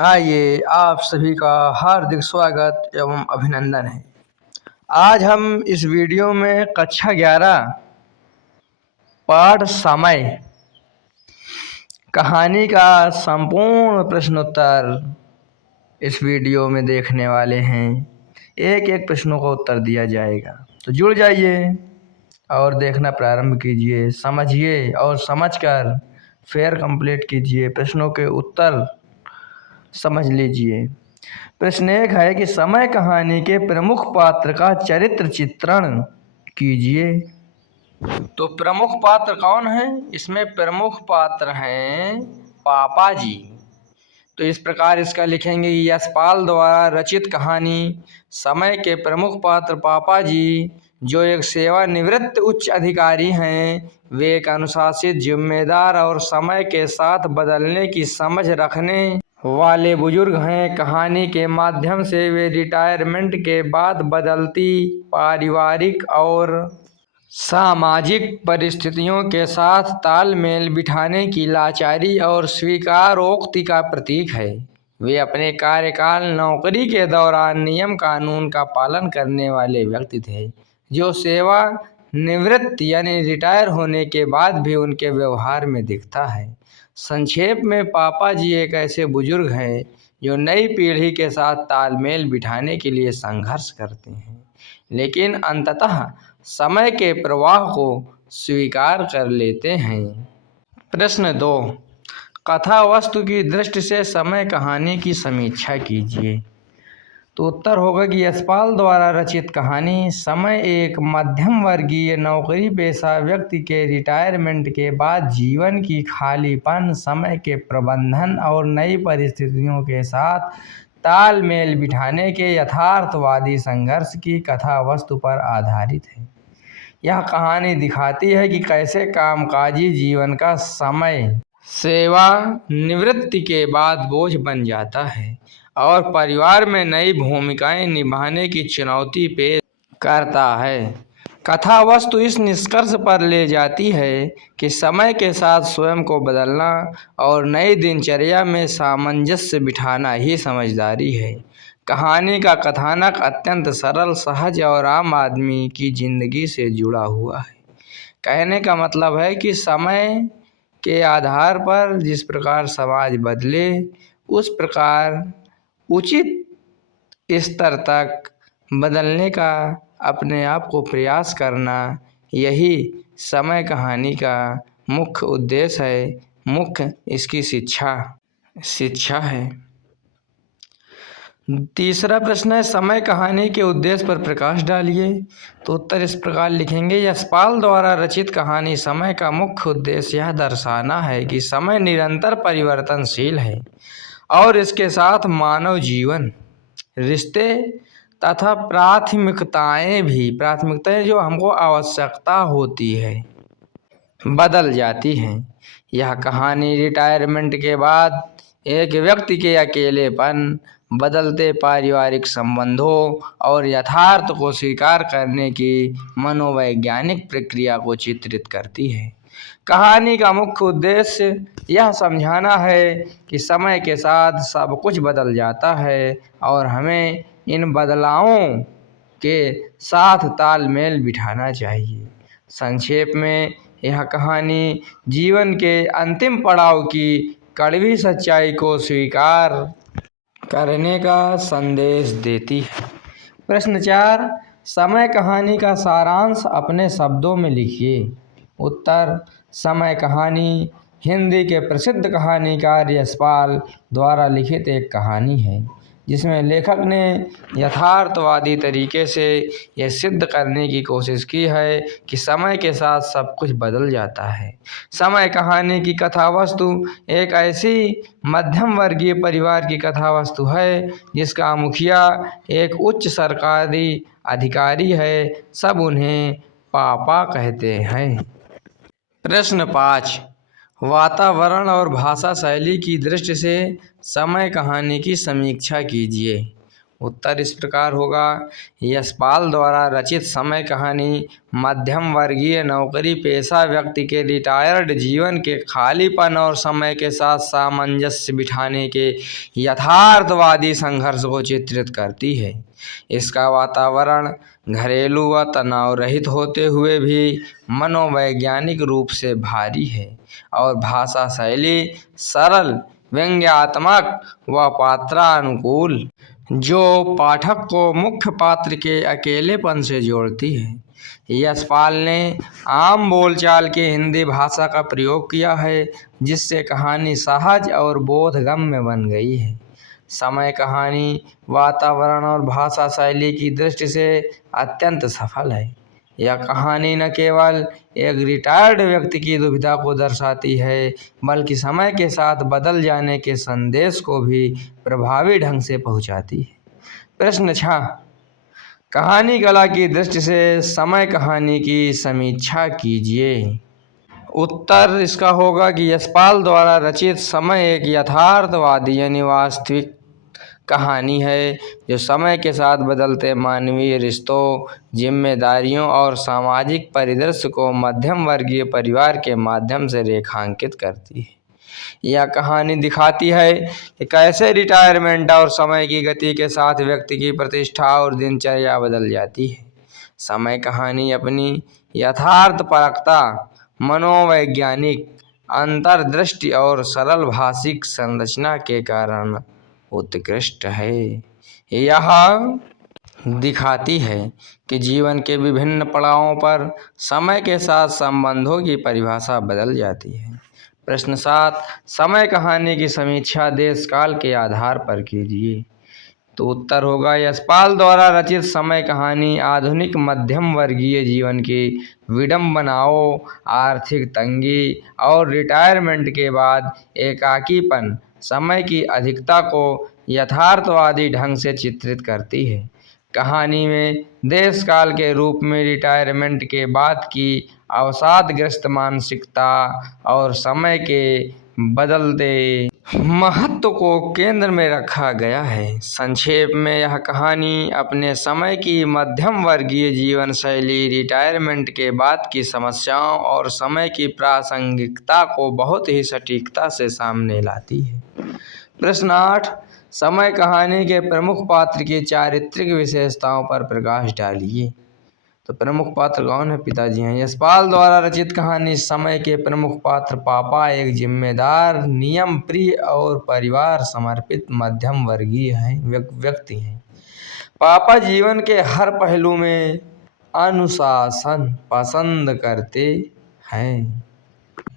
आइए आप सभी का हार्दिक स्वागत एवं अभिनंदन है। आज हम इस वीडियो में कक्षा 11 पाठ समय कहानी का संपूर्ण प्रश्नोत्तर इस वीडियो में देखने वाले हैं। एक एक प्रश्नों का उत्तर दिया जाएगा, तो जुड़ जाइए और देखना प्रारंभ कीजिए। समझिए और समझकर फिर कंप्लीट कीजिए। प्रश्नों के उत्तर समझ लीजिए। प्रश्न एक है कि समय कहानी के प्रमुख पात्र का चरित्र चित्रण कीजिए। तो प्रमुख पात्र कौन है? इसमें प्रमुख पात्र हैं पापा जी। तो इस प्रकार इसका लिखेंगे, यशपाल द्वारा रचित कहानी। समय के प्रमुख पात्र पापा जी, जो एक सेवानिवृत्त उच्च अधिकारी हैं। वे एक अनुशासित, जिम्मेदार और समय के साथ बदलने की समझ रखने वाले बुजुर्ग हैं। कहानी के माध्यम से वे रिटायरमेंट के बाद बदलती पारिवारिक और सामाजिक परिस्थितियों के साथ तालमेल बिठाने की लाचारी और स्वीकारोक्ति का प्रतीक है। वे अपने कार्यकाल नौकरी के दौरान नियम कानून का पालन करने वाले व्यक्ति थे, जो सेवा निवृत्त यानी रिटायर होने के बाद भी उनके व्यवहार में दिखता है। संक्षेप में, पापा जी एक ऐसे बुजुर्ग हैं जो नई पीढ़ी के साथ तालमेल बिठाने के लिए संघर्ष करते हैं, लेकिन अंततः समय के प्रवाह को स्वीकार कर लेते हैं। प्रश्न 2, कथा वस्तु की दृष्टि से समय कहानी की समीक्षा कीजिए। तो उत्तर होगा कि यशपाल द्वारा रचित कहानी। समय एक मध्यम वर्गीय नौकरी पेशा व्यक्ति के रिटायरमेंट के बाद जीवन की खालीपन, समय के प्रबंधन और नई परिस्थितियों के साथ तालमेल बिठाने के यथार्थवादी संघर्ष की कथा वस्तु पर आधारित है। यह कहानी दिखाती है कि कैसे कामकाजी जीवन का समय सेवा निवृत्ति के बाद बोझ बन जाता है और परिवार में नई भूमिकाएं निभाने की चुनौती पेश करता है। कथा वस्तु इस निष्कर्ष पर ले जाती है कि समय के साथ स्वयं को बदलना और नई दिनचर्या में सामंजस्य बिठाना ही समझदारी है। कहानी का कथानक अत्यंत सरल, सहज और आम आदमी की जिंदगी से जुड़ा हुआ है। कहने का मतलब है कि समय के आधार पर जिस प्रकार समाज बदले, उस प्रकार उचित स्तर तक बदलने का अपने आप को प्रयास करना, यही समय कहानी का मुख्य उद्देश्य है, मुख्य इसकी शिक्षा है। तीसरा प्रश्न है, समय कहानी के उद्देश्य पर प्रकाश डालिए। तो उत्तर इस प्रकार लिखेंगे, यशपाल द्वारा रचित कहानी। समय का मुख्य उद्देश्य यह दर्शाना है कि समय निरंतर परिवर्तनशील है और इसके साथ मानव जीवन, रिश्ते तथा प्राथमिकताएं जो हमको आवश्यकता होती है, बदल जाती हैं। यह कहानी रिटायरमेंट के बाद एक व्यक्ति के अकेलेपन, बदलते पारिवारिक संबंधों और यथार्थ को स्वीकार करने की मनोवैज्ञानिक प्रक्रिया को चित्रित करती है। कहानी का मुख्य उद्देश्य यह समझाना है कि समय के साथ सब कुछ बदल जाता है और हमें इन बदलावों के साथ तालमेल बिठाना चाहिए। संक्षेप में, यह कहानी जीवन के अंतिम पड़ाव की कड़वी सच्चाई को स्वीकार करने का संदेश देती है। प्रश्न 4, समय कहानी का सारांश अपने शब्दों में लिखिए। उत्तर, समय कहानी हिंदी के प्रसिद्ध कहानीकार यशपाल द्वारा लिखित एक कहानी है, जिसमें लेखक ने यथार्थवादी तरीके से यह सिद्ध करने की कोशिश की है कि समय के साथ सब कुछ बदल जाता है। समय कहानी की कथा वस्तु एक ऐसी मध्यम वर्गीय परिवार की कथा वस्तु है जिसका मुखिया एक उच्च सरकारी अधिकारी है। सब उन्हें पापा कहते हैं। प्रश्न 5, वातावरण और भाषा शैली की दृष्टि से समय कहानी की समीक्षा कीजिए। उत्तर इस प्रकार होगा, यशपाल द्वारा रचित समय कहानी मध्यम वर्गीय नौकरी पेशा व्यक्ति के रिटायर्ड जीवन के खालीपन और समय के साथ सामंजस्य बिठाने के यथार्थवादी संघर्ष को चित्रित करती है। इसका वातावरण घरेलू व तनाव रहित होते हुए भी मनोवैज्ञानिक रूप से भारी है और भाषा शैली सरल, व्यंग्यात्मक व पात्रानुकूल, जो पाठक को मुख्य पात्र के अकेलेपन से जोड़ती है। यशपाल ने आम बोलचाल की हिंदी भाषा का प्रयोग किया है, जिससे कहानी सहज और बोधगम्य बन गई है। समय कहानी वातावरण और भाषा शैली की दृष्टि से अत्यंत सफल है। यह कहानी न केवल एक रिटायर्ड व्यक्ति की दुविधा को दर्शाती है, बल्कि समय के साथ बदल जाने के संदेश को भी प्रभावी ढंग से पहुंचाती है। प्रश्न 6, कहानी कला की दृष्टि से समय कहानी की समीक्षा कीजिए। उत्तर इसका होगा कि यशपाल द्वारा रचित समय एक यथार्थवादी यानी वास्तविक कहानी है, जो समय के साथ बदलते मानवीय रिश्तों, जिम्मेदारियों और सामाजिक परिदृश्य को मध्यम वर्गीय परिवार के माध्यम से रेखांकित करती है। यह कहानी दिखाती है कि कैसे रिटायरमेंट और समय की गति के साथ व्यक्ति की प्रतिष्ठा और दिनचर्या बदल जाती है। समय कहानी अपनी यथार्थपरकता, मनोवैज्ञानिक अंतर्दृष्टि और सरल भाषिक संरचना के कारण उत्कृष्ट है। यह दिखाती है कि जीवन के विभिन्न पड़ावों पर समय के साथ संबंधों की परिभाषा बदल जाती है। प्रश्न 7, समय कहानी की समीक्षा देश काल के आधार पर कीजिए। तो उत्तर होगा, यशपाल द्वारा रचित समय कहानी आधुनिक मध्यम वर्गीय जीवन की विडंबनाओं, आर्थिक तंगी और रिटायरमेंट के बाद एकाकीपन, समय की अधिकता को यथार्थवादी ढंग से चित्रित करती है। कहानी में देश काल के रूप में रिटायरमेंट के बाद की अवसादग्रस्त मानसिकता और समय के बदलते महत्व को केंद्र में रखा गया है। संक्षेप में यह कहानी अपने समय की मध्यम वर्गीय जीवन शैली, रिटायरमेंट के बाद की समस्याओं और समय की प्रासंगिकता को बहुत ही सटीकता से सामने लाती है। प्रश्न 8, समय कहानी के प्रमुख पात्र की चारित्रिक विशेषताओं पर प्रकाश डालिए। तो प्रमुख पात्र कौन है? पिताजी हैं। यशपाल द्वारा रचित कहानी समय के प्रमुख पात्र पापा एक जिम्मेदार, नियम प्रिय और परिवार समर्पित मध्यम वर्गीय व्यक्ति हैं। पापा जीवन के हर पहलू में अनुशासन पसंद करते हैं।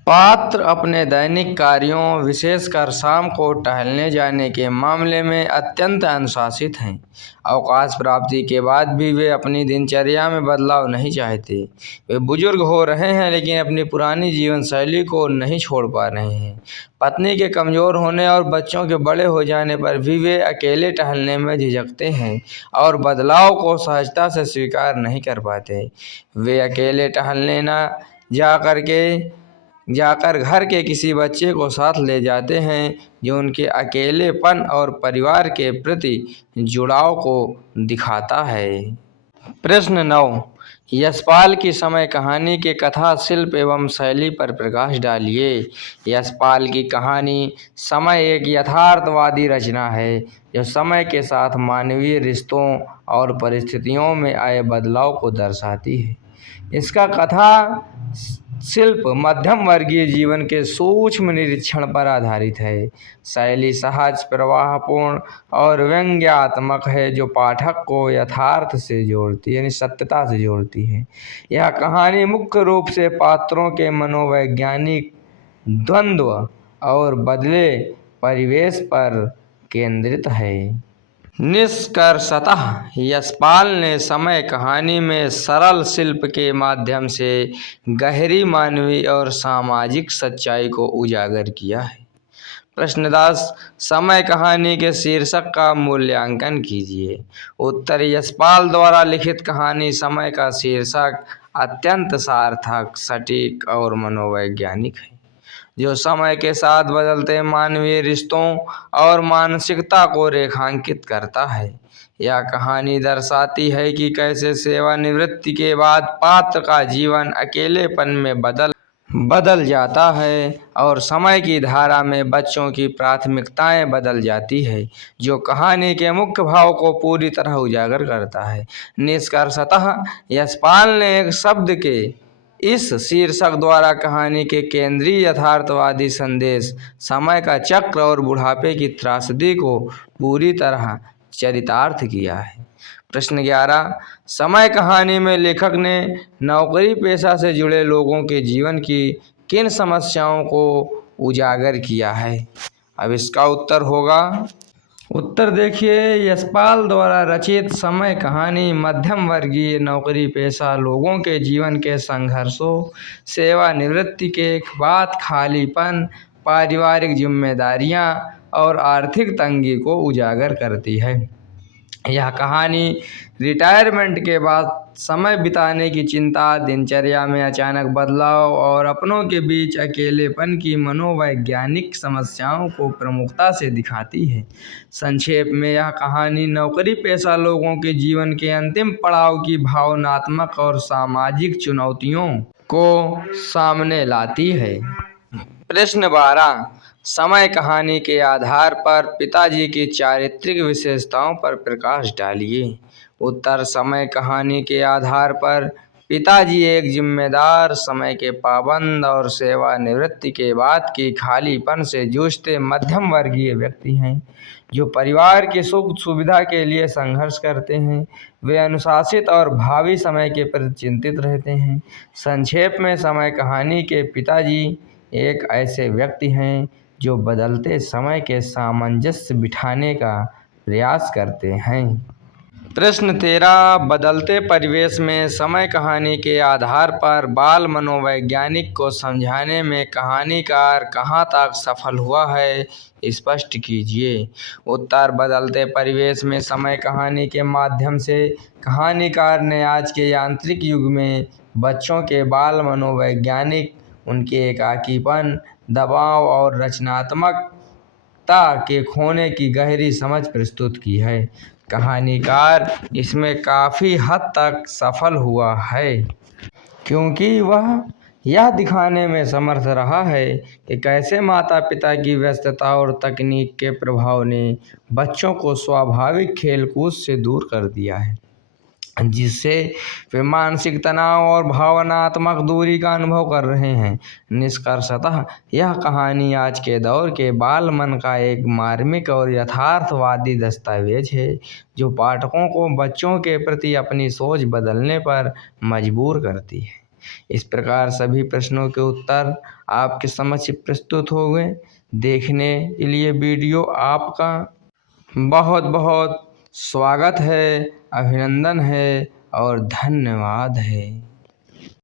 पात्र अपने दैनिक कार्यों, विशेषकर शाम को टहलने जाने के मामले में अत्यंत अनुशासित हैं। अवकाश प्राप्ति के बाद भी वे अपनी दिनचर्या में बदलाव नहीं चाहते। वे बुजुर्ग हो रहे हैं लेकिन अपनी पुरानी जीवन शैली को नहीं छोड़ पा रहे हैं। पत्नी के कमज़ोर होने और बच्चों के बड़े हो जाने पर भी वे अकेले टहलने में झिझकते हैं और बदलाव को सहजता से स्वीकार नहीं कर पाते। वे अकेले टहलने जाकर घर के किसी बच्चे को साथ ले जाते हैं, जो उनके अकेलेपन और परिवार के प्रति जुड़ाव को दिखाता है। प्रश्न 9, यशपाल की समय कहानी के कथा शिल्प एवं शैली पर प्रकाश डालिए। यशपाल की कहानी समय एक यथार्थवादी रचना है, जो समय के साथ मानवीय रिश्तों और परिस्थितियों में आए बदलाव को दर्शाती है। इसका कथा शिल्प मध्यम वर्गीय जीवन के सूक्ष्म निरीक्षण पर आधारित है। शैली सहज, प्रवाहपूर्ण और व्यंग्यात्मक है, जो पाठक को यथार्थ से जोड़ती है यानी सत्यता से जोड़ती है। यह कहानी मुख्य रूप से पात्रों के मनोवैज्ञानिक द्वंद्व और बदले परिवेश पर केंद्रित है। निष्कर्षतः यशपाल ने समय कहानी में सरल शिल्प के माध्यम से गहरी मानवीय और सामाजिक सच्चाई को उजागर किया है। प्रश्न 10, समय कहानी के शीर्षक का मूल्यांकन कीजिए। उत्तर, यशपाल द्वारा लिखित कहानी समय का शीर्षक अत्यंत सार्थक, सटीक और मनोवैज्ञानिक है। जो समय के साथ बदलते मानवीय रिश्तों और मानसिकता को रेखांकित करता है। यह कहानी दर्शाती है कि कैसे सेवानिवृत्ति के बाद पात्र का जीवन अकेलेपन में बदल जाता है और समय की धारा में बच्चों की प्राथमिकताएं बदल जाती है, जो कहानी के मुख्य भाव को पूरी तरह उजागर करता है। निष्कर्षतः यशपाल ने एक शब्द के इस शीर्षक द्वारा कहानी के केंद्रीय यथार्थवादी संदेश, समय का चक्र और बुढ़ापे की त्रासदी को पूरी तरह चरितार्थ किया है। प्रश्न 11। समय कहानी में लेखक ने नौकरी पेशा से जुड़े लोगों के जीवन की किन समस्याओं को उजागर किया है? अब इसका उत्तर होगा, उत्तर देखिए, यशपाल द्वारा रचित समय कहानी मध्यम वर्गीय नौकरी पेशा लोगों के जीवन के संघर्षों, सेवानिवृत्ति के बाद खालीपन, पारिवारिक जिम्मेदारियां और आर्थिक तंगी को उजागर करती है। यह कहानी रिटायरमेंट के बाद समय बिताने की चिंता, दिनचर्या में अचानक बदलाव और अपनों के बीच अकेलेपन की मनोवैज्ञानिक समस्याओं को प्रमुखता से दिखाती है। संक्षेप में यह कहानी नौकरी पेशा लोगों के जीवन के अंतिम पड़ाव की भावनात्मक और सामाजिक चुनौतियों को सामने लाती है। प्रश्न 12। समय कहानी के आधार पर पिताजी की चारित्रिक विशेषताओं पर प्रकाश डालिए। उत्तर, समय कहानी के आधार पर पिताजी एक जिम्मेदार, समय के पाबंद और सेवानिवृत्ति के बाद की खालीपन से जूझते मध्यम वर्गीय व्यक्ति हैं, जो परिवार की सुख सुविधा के लिए संघर्ष करते हैं। वे अनुशासित और भावी समय के प्रति चिंतित रहते हैं। संक्षेप में, समय कहानी के पिताजी एक ऐसे व्यक्ति हैं जो बदलते समय के सामंजस्य बिठाने का प्रयास करते हैं। प्रश्न 13। बदलते परिवेश में समय कहानी के आधार पर बाल मनोवैज्ञानिक को समझाने में कहानीकार कहाँ तक सफल हुआ है, स्पष्ट कीजिए। उत्तर, बदलते परिवेश में समय कहानी के माध्यम से कहानीकार ने आज के यांत्रिक युग में बच्चों के बाल मनोवैज्ञानिक, उनके एकाकीपन, दबाव और रचनात्मकता के खोने की गहरी समझ प्रस्तुत की है। कहानीकार इसमें काफ़ी हद तक सफल हुआ है, क्योंकि वह यह दिखाने में समर्थ रहा है कि कैसे माता पिता की व्यस्तता और तकनीक के प्रभाव ने बच्चों को स्वाभाविक खेलकूद से दूर कर दिया है, जिससे वे मानसिक तनाव और भावनात्मक दूरी का अनुभव कर रहे हैं। निष्कर्षतः यह कहानी आज के दौर के बाल मन का एक मार्मिक और यथार्थवादी दस्तावेज है, जो पाठकों को बच्चों के प्रति अपनी सोच बदलने पर मजबूर करती है। इस प्रकार सभी प्रश्नों के उत्तर आपके समक्ष प्रस्तुत हो गए। देखने के लिए वीडियो आपका बहुत बहुत स्वागत है, अभिनंदन है और धन्यवाद है।